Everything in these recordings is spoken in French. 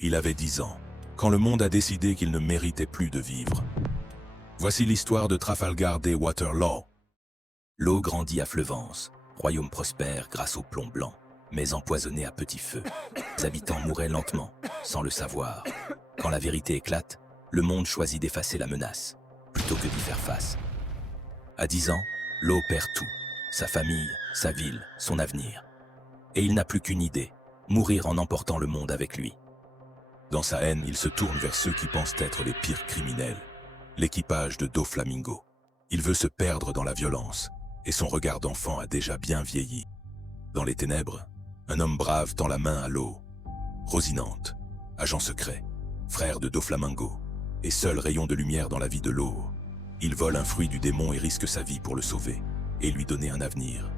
Il avait 10 ans, quand le monde a décidé qu'il ne méritait plus de vivre. Voici l'histoire de Trafalgar Day Waterloo. L'eau grandit à Fleuvance, royaume prospère grâce au plomb blanc, mais empoisonné à petit feu. Les habitants mouraient lentement, sans le savoir. Quand la vérité éclate, le monde choisit d'effacer la menace, plutôt que d'y faire face. À 10 ans, l'eau perd tout, sa famille, sa ville, son avenir. Et il n'a plus qu'une idée, mourir en emportant le monde avec lui. Dans sa haine, il se tourne vers ceux qui pensent être les pires criminels, l'équipage de Doflamingo. Il veut se perdre dans la violence, et son regard d'enfant a déjà bien vieilli. Dans les ténèbres, un homme brave tend la main à l'eau. Rosinante, agent secret, frère de Doflamingo, et seul rayon de lumière dans la vie de l'eau. Il vole un fruit du démon et risque sa vie pour le sauver, et lui donner un avenir.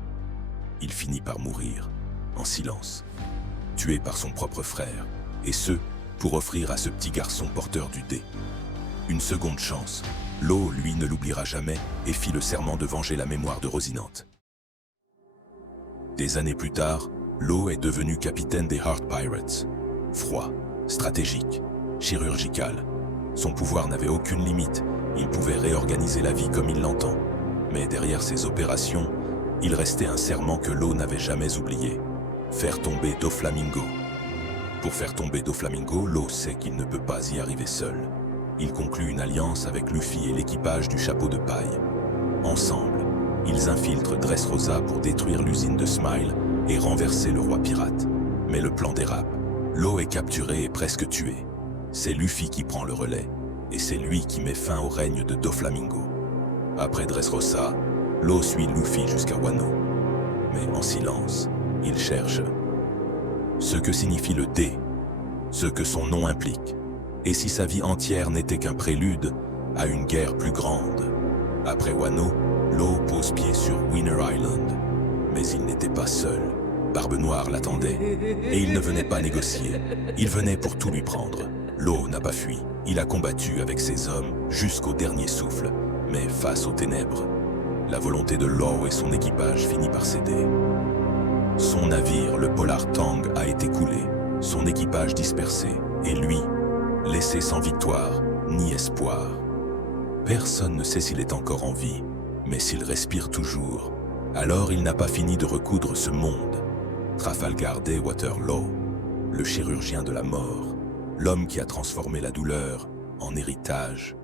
Il finit par mourir, en silence, tué par son propre frère, et ce, pour offrir à ce petit garçon porteur du dé une seconde chance. L'eau, lui, ne l'oubliera jamais et fit le serment de venger la mémoire de Rosinante. Des années plus tard, l'eau est devenu capitaine des Heart Pirates. Froid, stratégique, chirurgical. Son pouvoir n'avait aucune limite, il pouvait réorganiser la vie comme il l'entend. Mais derrière ces opérations, il restait un serment que l'eau n'avait jamais oublié. Faire tomber Doflamingo. Pour faire tomber Doflamingo, l'eau sait qu'il ne peut pas y arriver seul. Il conclut une alliance avec Luffy et l'équipage du chapeau de paille. Ensemble, ils infiltrent Dressrosa pour détruire l'usine de Smile et renverser le roi pirate. Mais le plan dérape. L'eau est capturé et presque tué. C'est Luffy qui prend le relais, et c'est lui qui met fin au règne de Doflamingo. Après Dressrosa, l'eau suit Luffy jusqu'à Wano. Mais en silence, il cherche ce que signifie le D, ce que son nom implique, et si sa vie entière n'était qu'un prélude à une guerre plus grande. Après Wano, l'eau pose pied sur Winter Island, mais il n'était pas seul. Barbe Noire l'attendait, et il ne venait pas négocier, il venait pour tout lui prendre. L'eau n'a pas fui, il a combattu avec ses hommes jusqu'au dernier souffle, mais face aux ténèbres, la volonté de l'eau et son équipage finit par céder. Son navire, le Polar Tang, a été coulé, son équipage dispersé, et lui, laissé sans victoire ni espoir. Personne ne sait s'il est encore en vie, mais s'il respire toujours, alors il n'a pas fini de recoudre ce monde. Trafalgar Day Waterloo, le chirurgien de la mort, l'homme qui a transformé la douleur en héritage.